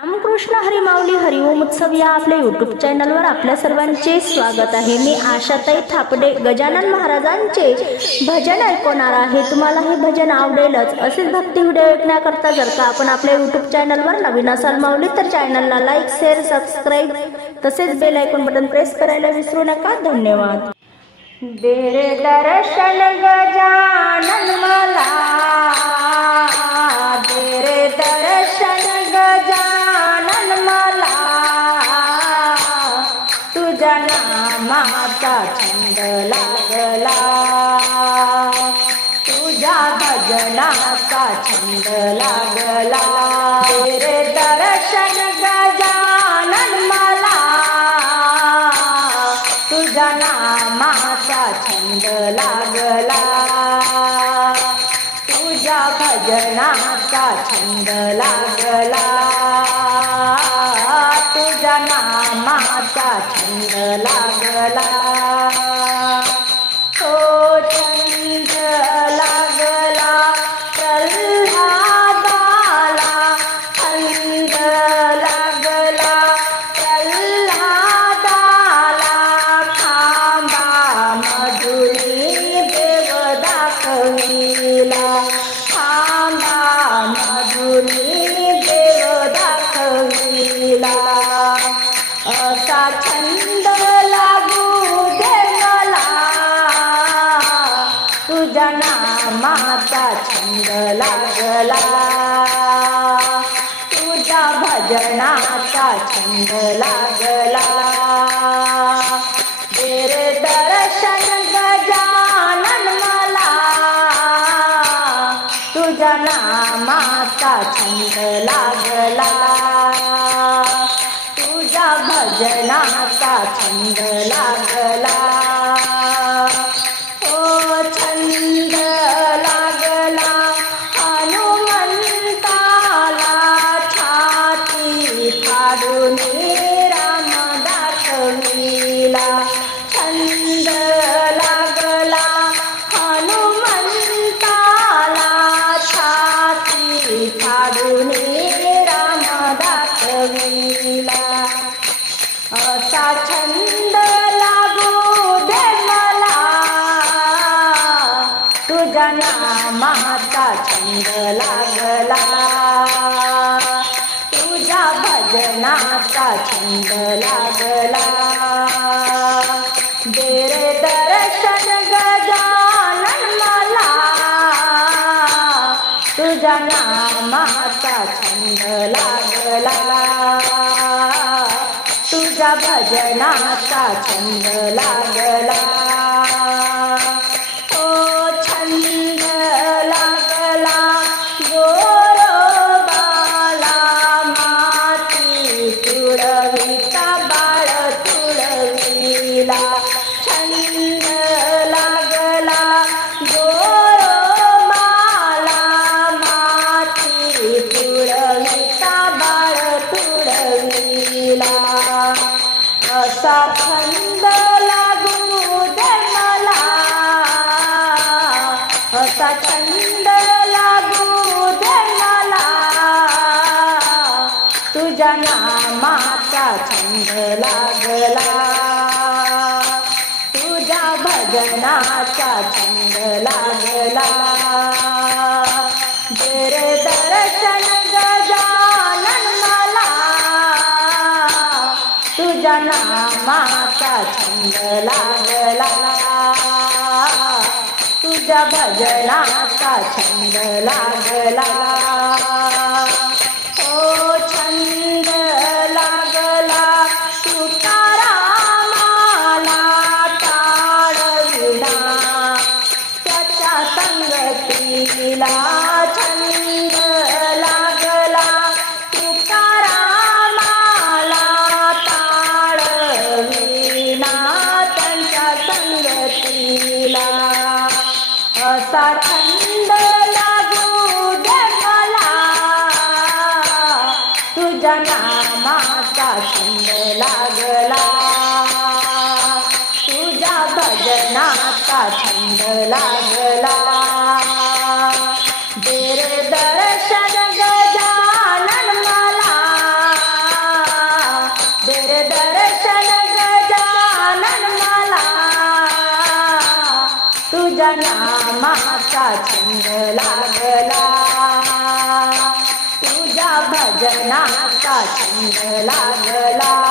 रामकृष्ण हरिमावली हरिओम उत्सव या आपल्या यूट्यूब चॅनलवर आपल्या सर्वांचे स्वागत आहे. मी आशाताई थापडे गजानन महाराजांचे भजन ऐकवणार आहे. तुम्हाला हे भजन आवडेलच. असेच भक्ती व्हिडिओ ऐकण्याकरता जर का आपण आपल्या यूट्यूब चॅनलवर नवीन असाल माऊली तर चॅनलला लाईक शेअर सबस्क्राईब तसेच बेल ऐकून बटन प्रेस करायला विसरू नका. धन्यवाद. दर्शन गजानन मला नामाचा छंद लागला. तुझ्या भजनाचा छंद लागला. रे दर्शन गजानन मला. तुझ्या नामाचा छंद लागला. तुझ्या भजनाचा छंद लागला. नामाचा छंद लागला. तुझ्या भजनाचा छंद लागला. देर दर्शन गजानन मला. तुझ्या नामाचा छंद लागला. तुझ्या भजनाचा छंद लागला. कवीला असा छंद लागू दे मला. तुझ्या नामाचा छंद लागला. तुझ्या भजनाचा छंद लागला. देर दर्शन गजानन मला. तुझ्या नामाचा छंद लागला. भजनाचा छंद लागला. असा छंद लागू दे मला. असा छंद लागू दे मला. तुझ्या नामाचा छंद लागला. तुझ्या भजनाचा छंद लागला. जना माता छंद लागला. तुझ्या भजनाचा छंद लागला. का छंद लागला. दर्शन गजानन मला. दर्शन गजानन मला. तुझ्या नामाचा छंद लागला. तुझ्या भजनाचा छंद लागला.